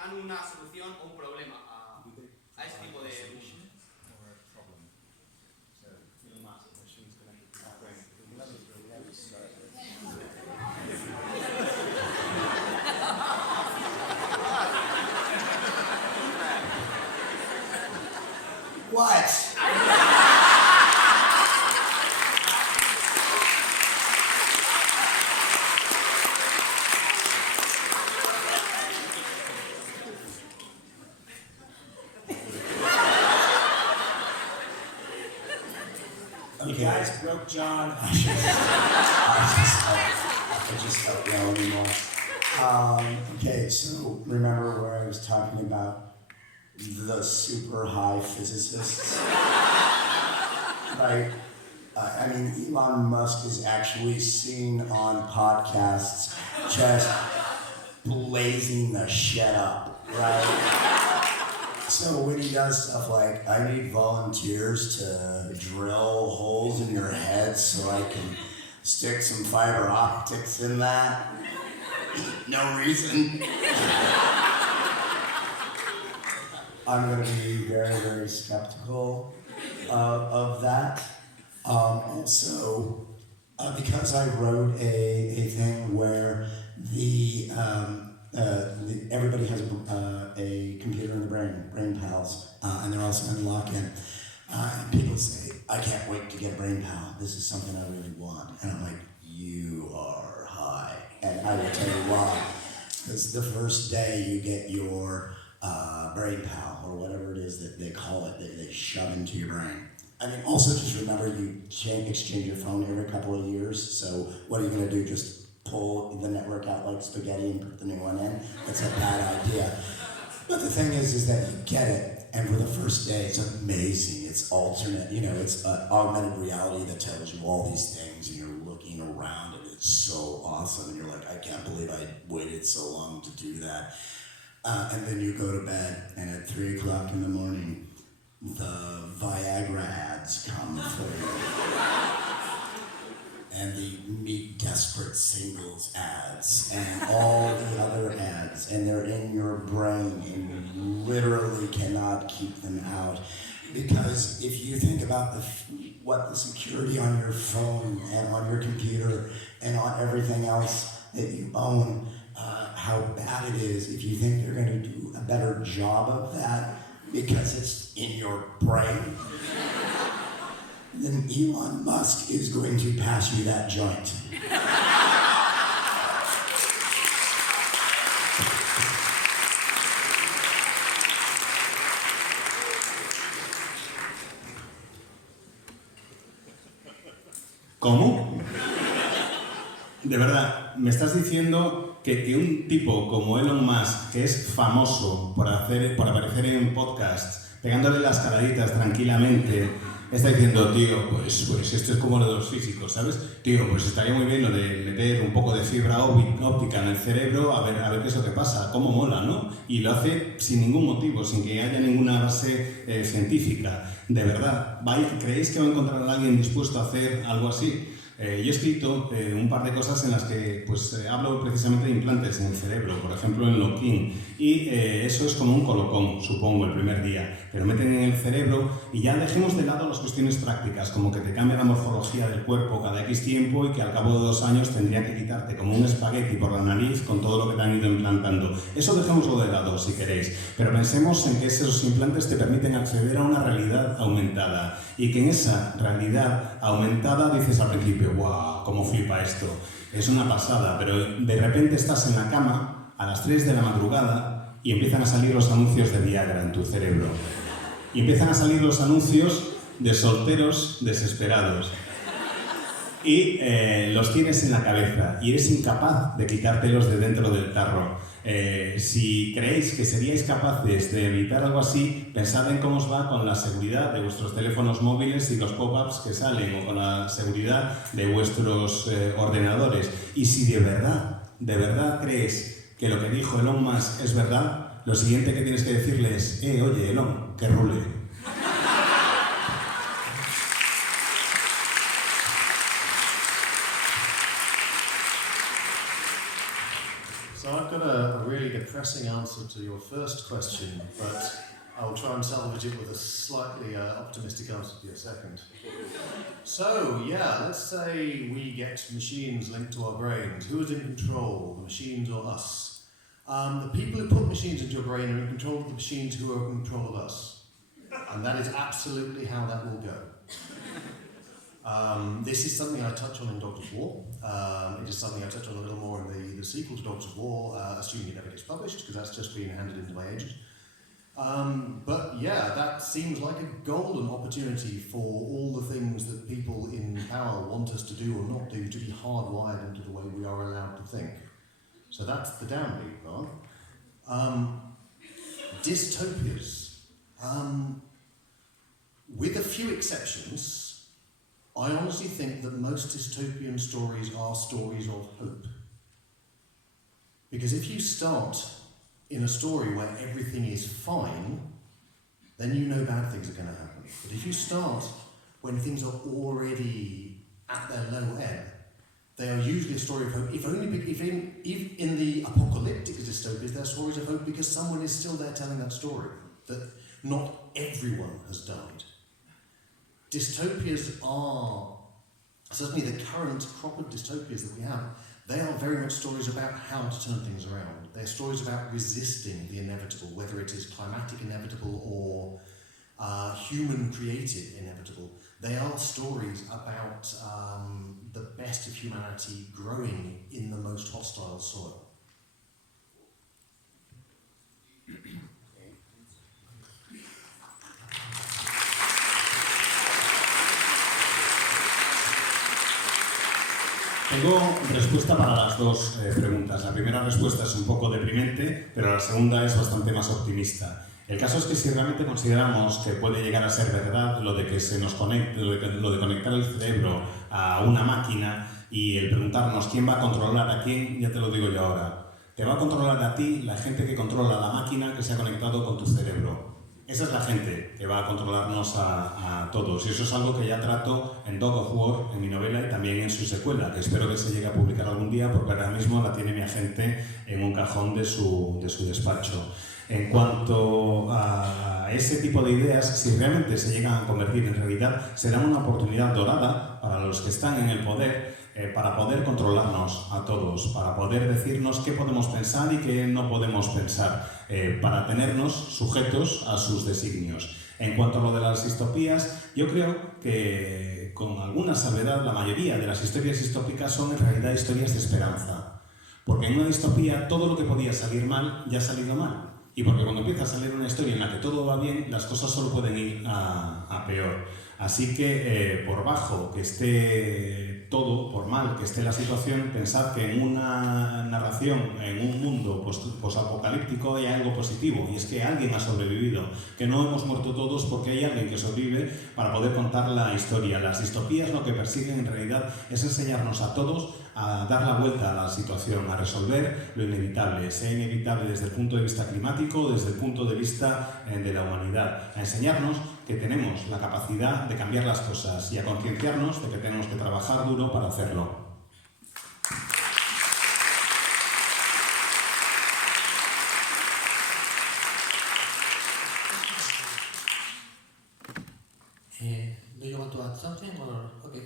dan una solución o un problema a este tipo de usos. What? You guys broke John. I just don't know anymore. Okay, so remember where I was talking about the super high physicists? Right? I mean, Elon Musk is actually seen on podcasts just blazing the shit up, right? So when he does stuff like, I need volunteers to drill holes in your head so I can stick some fiber optics in that. No reason. I'm going to be very, very skeptical of that. Also, because I wrote a thing where everybody has a computer in the brain pals, and they're also in lock-in. And people say, I can't wait to get a brain pal. This is something I really want. And I'm like, you are high. And I will tell you why. Because the first day you get your brain pal, or whatever it is that they call it, they shove into your brain. I mean, also just remember you can't exchange your phone every couple of years. So what are you going to do? Just pull the network out like spaghetti and put the new one in? That's a bad idea. But the thing is that you get it, and for the first day, it's amazing. It's alternate, it's augmented reality that tells you all these things, and you're looking around, and it's so awesome, and you're like, I can't believe I waited so long to do that. And then you go to bed, and at 3 o'clock in the morning, the Viagra ads come through. And the Meet Desperate Singles ads, and all the other ads, and they're in your brain, and you literally cannot keep them out. Because if you think about what the security on your phone and on your computer and on everything else that you own, how bad it is, if you think you're going to do a better job of that because it's in your brain, then Elon Musk is going to pass you that joint. ¿Cómo? De verdad, me estás diciendo que un tipo como Elon Musk, que es famoso por aparecer en podcasts, pegándole las caladitas tranquilamente, está diciendo, tío, pues esto es como lo de los físicos, ¿sabes? Tío, pues estaría muy bien lo de meter un poco de fibra óptica en el cerebro, a ver qué es lo que pasa, cómo mola, ¿no? Y lo hace sin ningún motivo, sin que haya ninguna base científica. De verdad, ¿creéis que va a encontrar a alguien dispuesto a hacer algo así? Yo he escrito un par de cosas en las que hablo precisamente de implantes en el cerebro, por ejemplo en Loquín, y eso es como un colocón, supongo, el primer día, pero meten en el cerebro y ya dejemos de lado las cuestiones prácticas, como que te cambia la morfología del cuerpo cada X tiempo y que al cabo de 2 años tendría que quitarte como un espagueti por la nariz con todo lo que te han ido implantando. Eso dejémoslo de lado si queréis, pero pensemos en que esos implantes te permiten acceder a una realidad aumentada y que en esa realidad aumentada dices al principio, ¡guau! ¿Cómo flipa esto? Es una pasada, pero de repente estás en la cama a las 3 de la madrugada y empiezan a salir los anuncios de Viagra en tu cerebro. Y empiezan a salir los anuncios de solteros desesperados. Y los tienes en la cabeza y eres incapaz de quitártelos de dentro del tarro. Si creéis que seríais capaces de evitar algo así, pensad en cómo os va con la seguridad de vuestros teléfonos móviles y los pop-ups que salen, o con la seguridad de vuestros ordenadores. Y si de verdad crees que lo que dijo Elon Musk es verdad, lo siguiente que tienes que decirle es, oye Elon, que rule. So I've got a really depressing answer to your first question, but I'll try and salvage it with a slightly optimistic answer to your second. So, yeah, let's say we get machines linked to our brains. Who is in control, the machines or us? The people who put machines into your brain are in control of the machines who are in control of us. And that is absolutely how that will go. This is something I touch on in Dogs of War. It is something I touch on a little more in the sequel to Dogs of War, assuming it never gets published, because that's just being handed into my agent. But yeah, that seems like a golden opportunity for all the things that people in power want us to do or not do to be hardwired into the way we are allowed to think. So that's the downbeat part. Dystopias. With a few exceptions, I honestly think that most dystopian stories are stories of hope. Because if you start in a story where everything is fine, then you know bad things are going to happen. But if you start when things are already at their low ebb, they are usually a story of hope. If in the apocalyptic dystopias, they're stories of hope because someone is still there telling that story, that not everyone has died. Dystopias are, certainly the current crop of dystopias that we have, they are very much stories about how to turn things around. They're stories about resisting the inevitable, whether it is climatic inevitable or human-created inevitable. They are stories about the best of humanity growing in the most hostile soil. Tengo respuesta para las dos preguntas. La primera respuesta es un poco deprimente, pero la segunda es bastante más optimista. El caso es que si realmente consideramos que puede llegar a ser verdad lo de que se nos conecte, lo de conectar el cerebro a una máquina y el preguntarnos quién va a controlar a quién, ya te lo digo yo ahora. Te va a controlar a ti la gente que controla la máquina que se ha conectado con tu cerebro. Esa es la gente que va a controlarnos a todos. Y eso es algo que ya trato en Dog of War, en mi novela, y también en su secuela, que espero que se llegue a publicar algún día, porque ahora mismo la tiene mi agente en un cajón de su despacho. En cuanto a ese tipo de ideas, si realmente se llegan a convertir en realidad, serán una oportunidad dorada para los que están en el poder, para poder controlarnos a todos, para poder decirnos qué podemos pensar y qué no podemos pensar, para tenernos sujetos a sus designios. En cuanto a lo de las distopías, yo creo que, con alguna salvedad, la mayoría de las historias distópicas son en realidad historias de esperanza. Porque en una distopía todo lo que podía salir mal ya ha salido mal. Y porque cuando empieza a salir una historia en la que todo va bien, las cosas solo pueden ir a peor. Así que, por bajo que esté todo, por mal que esté la situación, pensad que en una narración, en un mundo posapocalíptico hay algo positivo, y es que alguien ha sobrevivido, que no hemos muerto todos porque hay alguien que sobrevive para poder contar la historia. Las distopías lo que persiguen en realidad es enseñarnos a todos a dar la vuelta a la situación, a resolver lo inevitable, sea inevitable desde el punto de vista climático o desde el punto de vista de la humanidad, a enseñarnos que tenemos la capacidad de cambiar las cosas y a concienciarnos de que tenemos que trabajar duro para hacerlo. Do you want to add something or okay?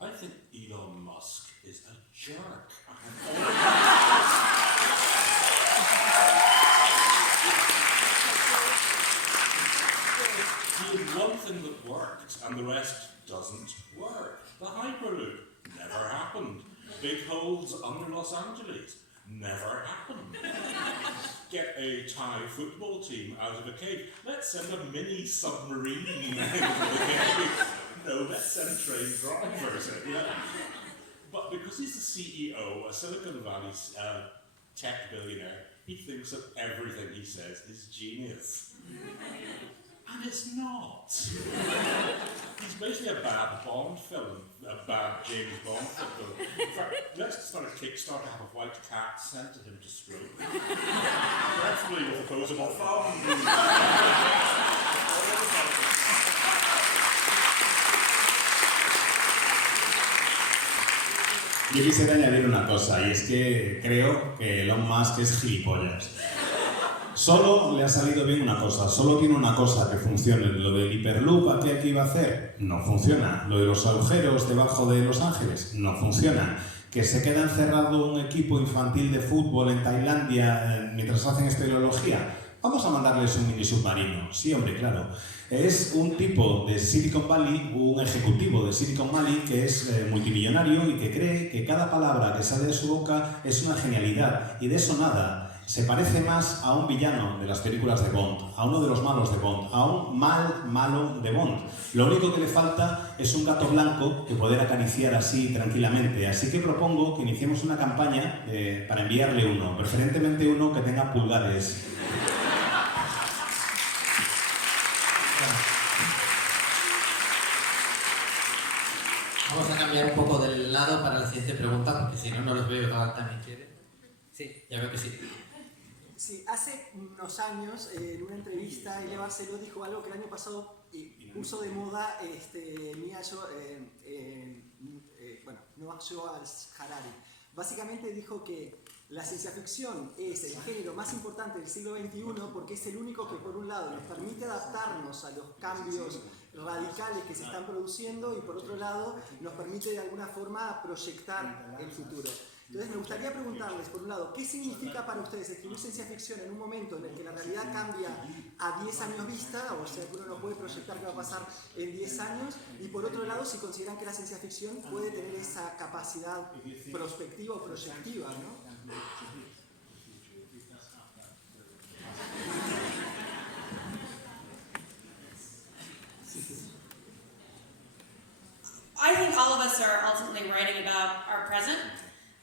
I think Elon Musk is a jerk. He had one thing that worked and the rest doesn't work. The Hyperloop never happened. Big holes under Los Angeles never happened. Get a Thai football team out of a cave. Let's send a mini submarine into the cave. No, let's send train drivers. Yeah. But because he's the CEO, a Silicon Valley tech billionaire, he thinks that everything he says is genius. And it's not. He's basically a bad Bond film, a bad James Bond film. In fact, let's start a Kickstarter to have a white cat sent to him to stroke. Preferably with opposable thumbs. Yo quisiera añadir una cosa, y es que creo que Elon Musk es gilipollas. Solo le ha salido bien una cosa, solo tiene una cosa que funcione. Lo del hiperloop, aquel que iba a hacer, no funciona. Lo de los agujeros debajo de Los Ángeles, no funciona. Que se queda encerrado un equipo infantil de fútbol en Tailandia mientras hacen espeleología. Vamos a mandarles un mini submarino. Sí, hombre, claro. Es un tipo de Silicon Valley, un ejecutivo de Silicon Valley que es multimillonario y que cree que cada palabra que sale de su boca es una genialidad. Y de eso nada. Se parece más a un villano de las películas de Bond, a uno de los malos de Bond, a un malo de Bond. Lo único que le falta es un gato blanco que poder acariciar así tranquilamente. Así que propongo que iniciemos una campaña para enviarle uno, preferentemente uno que tenga pulgares. Vamos a cambiar un poco del lado para la siguiente pregunta, porque si no, no los veo. ¿Gal también quiere? Sí, ya veo que sí. Sí, hace unos años, en una entrevista, Elia Barceló dijo algo que el año pasado puso de moda Noah Harari. Básicamente dijo que la ciencia ficción es el género más importante del siglo XXI porque es el único que, por un lado, nos permite adaptarnos a los cambios radicales que se están produciendo y, por otro lado, nos permite de alguna forma proyectar el futuro. Entonces me gustaría preguntarles, por un lado, ¿qué significa para ustedes escribir ciencia ficción en un momento en el que la realidad cambia a 10 años vista? O sea, que uno no puede proyectar qué va a pasar en 10 años. Y por otro lado, si consideran que la ciencia ficción puede tener esa capacidad prospectiva o proyectiva, ¿no? I think all of us are ultimately writing about our present.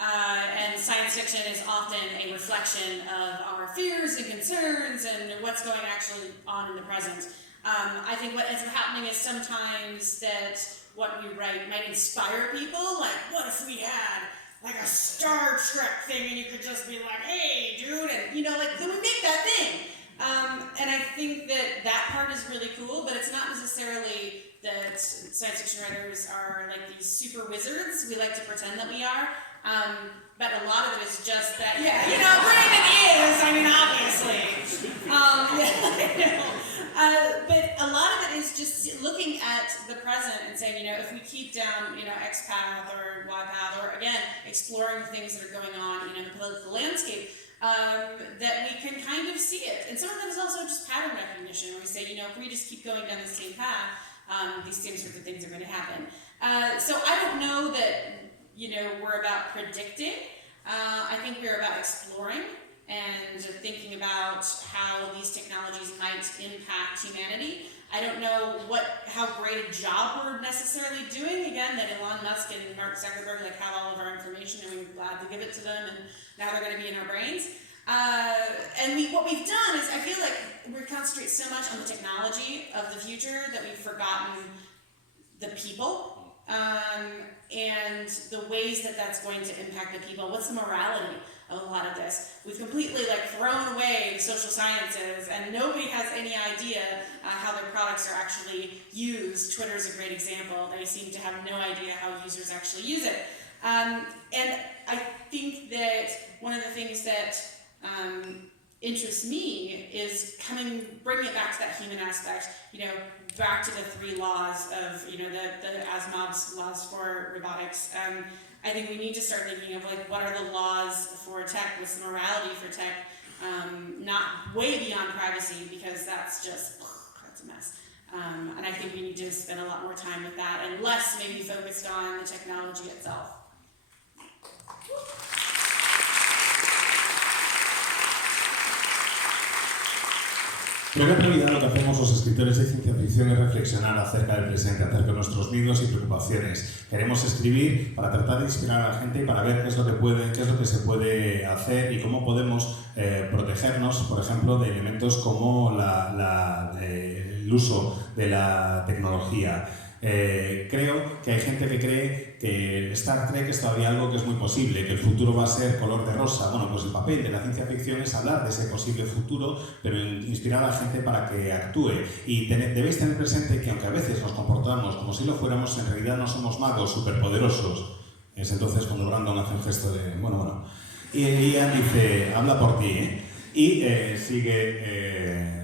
And science fiction is often a reflection of our fears and concerns and what's going actually on in the present. I think what ends up happening is sometimes that what we write might inspire people, like, what if we had like a Star Trek thing and you could just be like, hey, dude, and then we make that thing. And I think that part is really cool, but it's not necessarily that science fiction writers are like these super wizards. We like to pretend that we are. But a lot of it is just that, Brandon is, obviously. But a lot of it is just looking at the present and saying, if we keep down, X path or Y path, or again, exploring the things that are going on, in the political landscape, that we can kind of see it. And some of that is also just pattern recognition, where we say, if we just keep going down the same path, these same sorts of things are going to happen. So I don't know that, we're about predicting. I think we're about exploring and thinking about how these technologies might impact humanity. I don't know how great a job we're necessarily doing, again, that Elon Musk and Mark Zuckerberg have all of our information and we're glad to give it to them, and now they're going to be in our brains. What we've done is, I feel like we concentrate so much on the technology of the future that we've forgotten the people. And the ways that that's going to impact the people. What's the morality of a lot of this? We've completely thrown away the social sciences, and nobody has any idea how their products are actually used. Twitter's a great example. They seem to have no idea how users actually use it. And I think that one of the things that interests me is bringing it back to that human aspect, back to the 3 laws of, the Asimov's laws for robotics. I think we need to start thinking of what are the laws for tech, what's the morality for tech, not way beyond privacy, because that's a mess. And I think we need to spend a lot more time with that and less maybe focused on the technology itself. Creo que en realidad lo que hacemos los escritores de ciencia ficción es reflexionar acerca del presente, acerca de nuestros miedos y preocupaciones. Queremos escribir para tratar de inspirar a la gente y para ver qué es lo que se puede hacer y cómo podemos protegernos, por ejemplo, de elementos como el uso de la tecnología. Creo que hay gente que cree que Star Trek es todavía algo que es muy posible, que el futuro va a ser color de rosa. Bueno, pues el papel de la ciencia ficción es hablar de ese posible futuro, pero inspirar a la gente para que actúe. Y debéis tener presente que aunque a veces nos comportamos como si lo fuéramos, en realidad no somos magos superpoderosos. Es entonces cuando Brandon hace un gesto de, bueno. Y Ian dice, habla por ti, ¿eh? Y sigue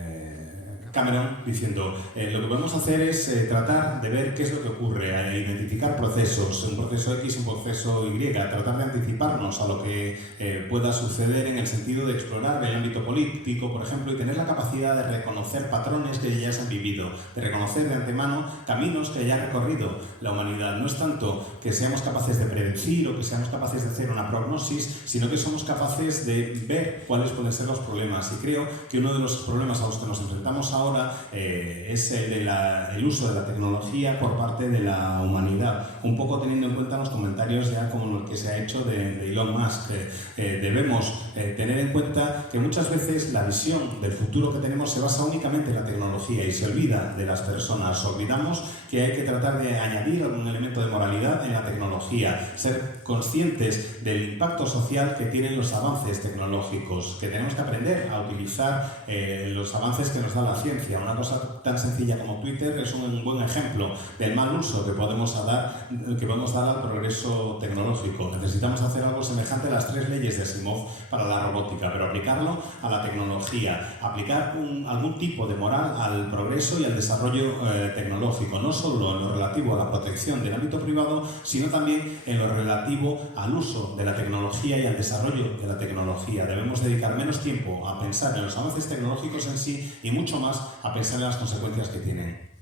Cameron diciendo, lo que podemos hacer es tratar de ver qué es lo que ocurre, identificar procesos, un proceso X, un proceso Y, tratar de anticiparnos a lo que pueda suceder en el sentido de explorar el ámbito político, por ejemplo, y tener la capacidad de reconocer patrones que ya se han vivido, de reconocer de antemano caminos que ya ha recorrido la humanidad. No es tanto que seamos capaces de predecir o que seamos capaces de hacer una prognosis, sino que somos capaces de ver cuáles pueden ser los problemas. Y creo que uno de los problemas a los que nos enfrentamos ahora es el uso de la tecnología por parte de la humanidad, un poco teniendo en cuenta los comentarios ya como los que se ha hecho de Elon Musk. Debemos tener en cuenta que muchas veces la visión del futuro que tenemos se basa únicamente en la tecnología y se olvida de las personas. Olvidamos que hay que tratar de añadir algún elemento de moralidad en la tecnología, ser conscientes del impacto social que tienen los avances tecnológicos, que tenemos que aprender a utilizar los avances que nos da la ciencia. Una cosa tan sencilla como Twitter es un buen ejemplo del mal uso que podemos dar al progreso tecnológico. Necesitamos hacer algo semejante a las 3 leyes de Asimov para la robótica, pero aplicarlo a la tecnología, aplicar algún tipo de moral al progreso y al desarrollo tecnológico, no solo en lo relativo a la protección del ámbito privado, sino también en lo relativo al uso de la tecnología y al desarrollo de la tecnología. Debemos dedicar menos tiempo a pensar en los avances tecnológicos en sí y mucho más a pensar en las consecuencias que tienen.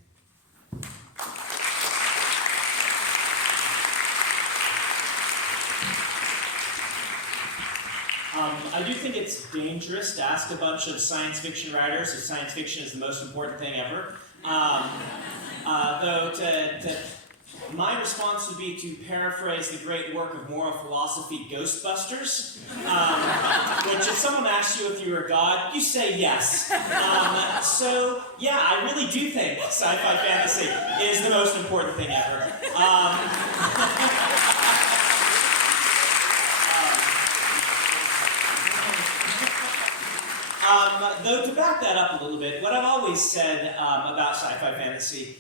I do think it's dangerous to ask a bunch of science fiction writers if science fiction is the most important thing ever. Though my response would be to paraphrase the great work of moral philosophy, Ghostbusters, which if someone asks you if you're a god, you say yes. So yeah, I really do think sci-fi fantasy is the most important thing ever. Though to back that up a little bit, what I've always said about sci-fi fantasy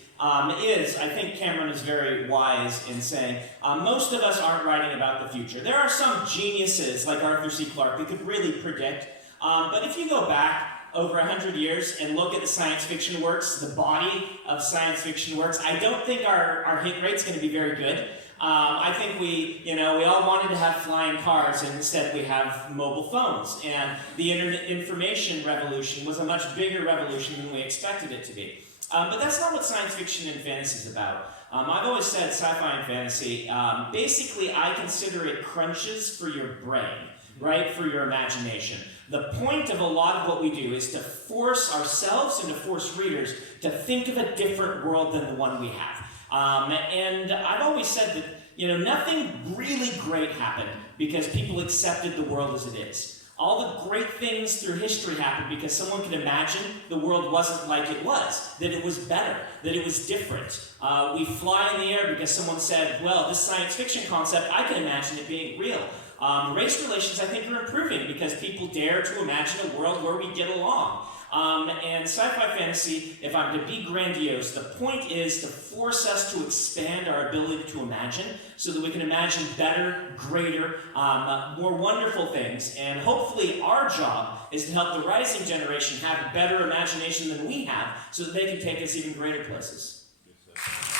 is, I think Cameron is very wise in saying, most of us aren't writing about the future. There are some geniuses like Arthur C. Clarke who could really predict, but if you go back over 100 years and look at the science fiction works, the body of science fiction works, I don't think our hit rate's going to be very good. I think we all wanted to have flying cars, and instead we have mobile phones. And the information revolution was a much bigger revolution than we expected it to be. But that's not what science fiction and fantasy is about. I've always said sci-fi and fantasy, basically I consider it crunches for your brain, right, for your imagination. The point of a lot of what we do is to force ourselves and to force readers to think of a different world than the one we have. And I've always said that, nothing really great happened because people accepted the world as it is. All the great things through history happened because someone could imagine the world wasn't like it was, that it was better, that it was different. We fly in the air because someone said, well, this science fiction concept, I can imagine it being real. Race relations, I think, are improving because people dare to imagine a world where we get along. And sci-fi fantasy, if I'm to be grandiose, the point is to force us to expand our ability to imagine so that we can imagine better, greater, more wonderful things. And hopefully our job is to help the rising generation have better imagination than we have so that they can take us even greater places. Yes, sir.